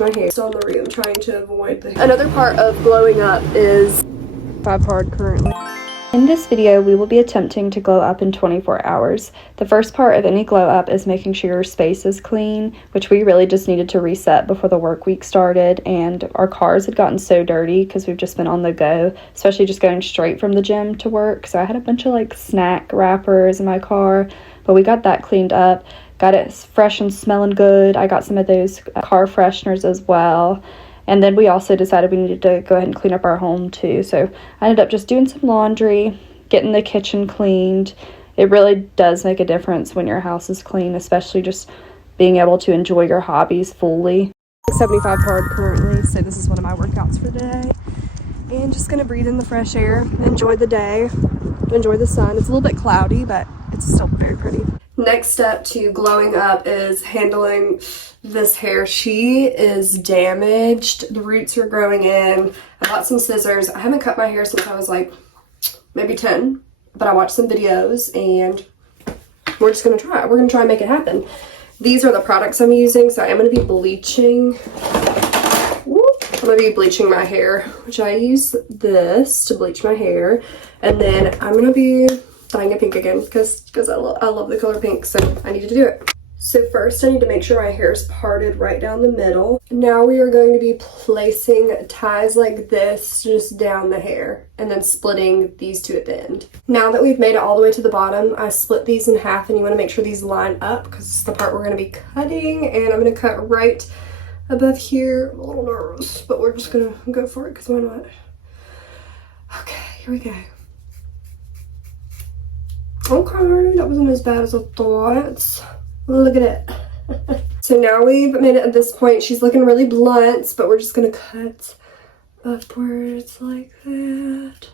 My hair is on the room, trying to avoid the hair. Another part of glowing up is 5 hard currently. In this video, we will be attempting to glow up in 24 hours. The first part of any glow up is making sure your space is clean, which we really just needed to reset before the work week started, and our cars had gotten so dirty because we've just been on the go, especially just going straight from the gym to work. So I had a bunch of like snack wrappers in my car, but we got that cleaned up, got it fresh and smelling good. I got some of those car fresheners as well. And then we also decided we needed to go ahead and clean up our home too. So I ended up just doing some laundry, getting the kitchen cleaned. It really does make a difference when your house is clean, especially just being able to enjoy your hobbies fully. 75 hard currently, so this is one of my workouts for the day. And just gonna breathe in the fresh air, enjoy the day, enjoy the sun. It's a little bit cloudy, but it's still very pretty. Next step to glowing up is handling this hair. She is damaged. The roots are growing in. I bought some scissors. I haven't cut my hair since I was like maybe 10, but I watched some videos and we're just gonna try. We're gonna try and make it happen. These are the products I'm using, so I'm gonna be bleaching. I'm gonna be bleaching my hair, which I use this to bleach my hair, and then I'm gonna be dyeing it pink again because I love the color pink, so I need to do it. So first I need to make sure my hair is parted right down the middle. Now we are going to be placing ties like this just down the hair and then splitting these two at the end. Now that we've made it all the way to the bottom, I split these in half, and you want to make sure these line up because it's the part we're going to be cutting, and I'm going to cut right above here. I'm a little nervous, but we're just going to go for it because why not? Okay, here we go. Okay, that wasn't as bad as I thought. Look at it. So now we've made it at this point. She's looking really blunt, but we're just gonna cut upwards like that.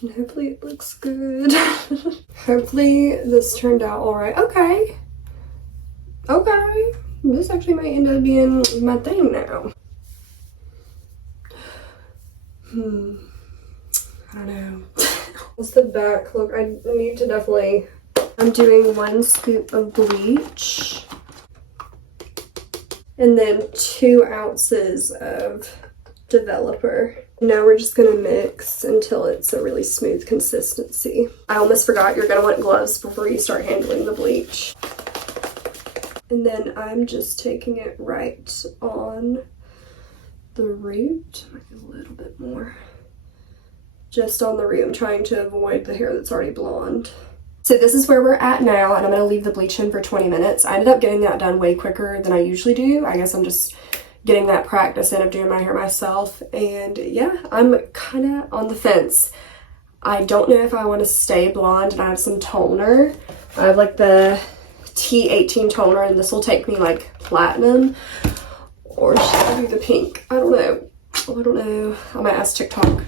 And hopefully it looks good. Hopefully this turned out all right. Okay. Okay. This actually might end up being my thing now. I don't know. What's the back look? I need to definitely... I'm doing 1 scoop of bleach and then 2 ounces of developer. Now we're just gonna mix until it's a really smooth consistency. I almost forgot, you're gonna want gloves before you start handling the bleach. And then I'm just taking it right on the root, maybe a little bit more. Just on the root. I'm trying to avoid the hair that's already blonde. So this is where we're at now, and I'm going to leave the bleach in for 20 minutes. I ended up getting that done way quicker than I usually do. I guess I'm just getting that practice in of doing my hair myself. And yeah, I'm kind of on the fence. I don't know if I want to stay blonde, and I have some toner. I have like the T18 toner, and this will take me like platinum. Or should I do the pink? I don't know. I don't know. I might ask TikTok.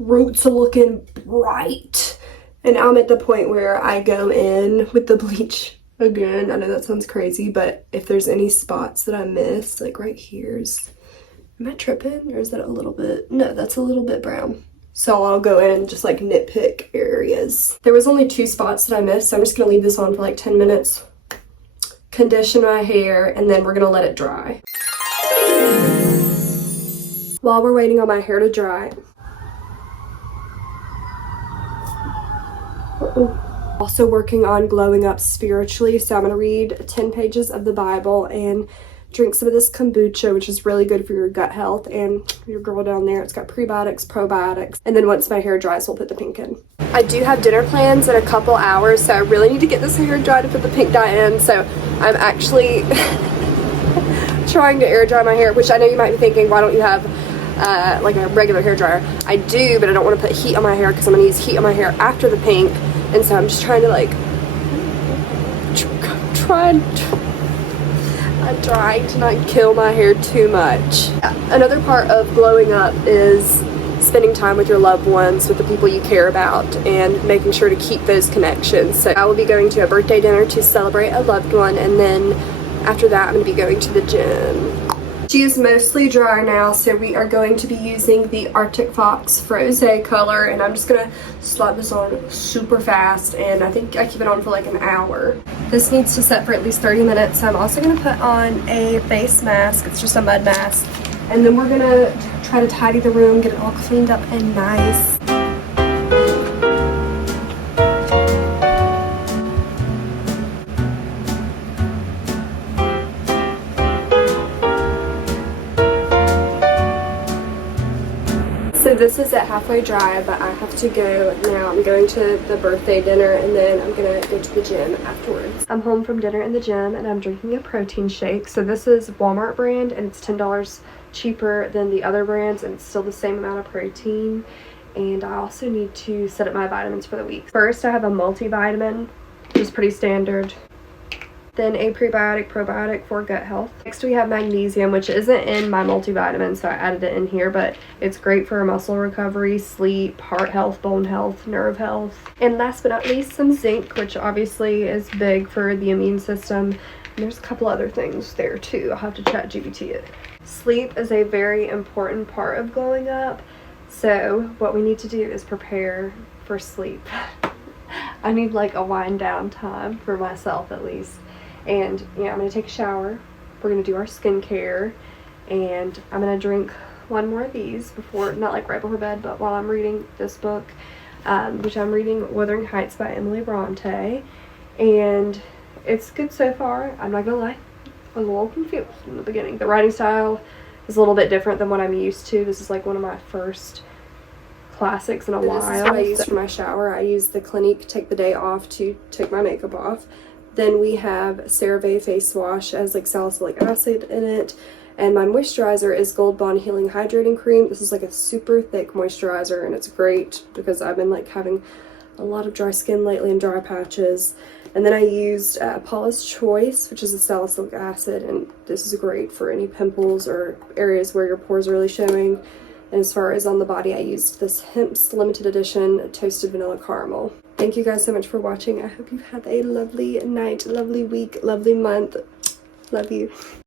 Roots are looking bright. And now I'm at the point where I go in with the bleach again. I know that sounds crazy, but if there's any spots that I missed, like right here's, am I tripping? Or is that a little bit? No, that's a little bit brown. So I'll go in and just like nitpick areas. There was only 2 spots that I missed, so I'm just gonna leave this on for like 10 minutes. Condition my hair, and then we're gonna let it dry. While we're waiting on my hair to dry, also working on glowing up spiritually, so I'm going to read 10 pages of the Bible and drink some of this kombucha, which is really good for your gut health. And your girl down there, it's got prebiotics, probiotics, and then once my hair dries, we'll put the pink in. I do have dinner plans in a couple hours, so I really need to get this hair dry to put the pink dye in. So I'm actually trying to air dry my hair, which I know you might be thinking, why don't you have like a regular hair dryer? I do, but I don't want to put heat on my hair because I'm going to use heat on my hair after the pink. And so I'm just trying to like trying to not kill my hair too much. Another part of glowing up is spending time with your loved ones, with the people you care about, and making sure to keep those connections. So I will be going to a birthday dinner to celebrate a loved one, and then after that I'm going to be going to the gym. She is mostly dry now, so we are going to be using the Arctic Fox Frosé color, and I'm just gonna slap this on super fast, and I think I keep it on for like an hour. This needs to set for at least 30 minutes. So I'm also gonna put on a face mask. It's just a mud mask. And then we're gonna try to tidy the room, get it all cleaned up and nice. So this is at halfway dry, but I have to go now. I'm going to the birthday dinner, and then I'm gonna go to the gym afterwards. I'm home from dinner in the gym, and I'm drinking a protein shake. So this is Walmart brand, and it's $10 cheaper than the other brands, and it's still the same amount of protein. And I also need to set up my vitamins for the week. First, I have a multivitamin, which is pretty standard. Then a prebiotic, probiotic for gut health. Next we have magnesium, which isn't in my multivitamin, so I added it in here, but it's great for muscle recovery, sleep, heart health, bone health, nerve health. And last but not least, some zinc, which obviously is big for the immune system. And there's a couple other things there too. I'll have to chat GPT it. Sleep is a very important part of glowing up, so what we need to do is prepare for sleep. I need like a wind down time for myself at least. And yeah, I'm gonna take a shower. We're gonna do our skincare, and I'm gonna drink one more of these before, not like right before bed, but while I'm reading this book, which I'm reading Wuthering Heights by Emily Bronte, and it's good so far. I'm not gonna lie, I was a little confused in the beginning. The writing style is a little bit different than what I'm used to. This is like one of my first classics in a while. This is what I use for my shower. I use the Clinique Take the Day Off to take my makeup off. Then we have CeraVe face wash, as like salicylic acid in it. And my moisturizer is Gold Bond Healing Hydrating Cream. This is like a super thick moisturizer, and it's great because I've been like having a lot of dry skin lately and dry patches. And then I used Paula's Choice, which is a salicylic acid, and this is great for any pimples or areas where your pores are really showing. And as far as on the body, I used this Hemp's limited edition toasted vanilla caramel. Thank you guys so much for watching. I hope you've had a lovely night, lovely week, lovely month. Love you.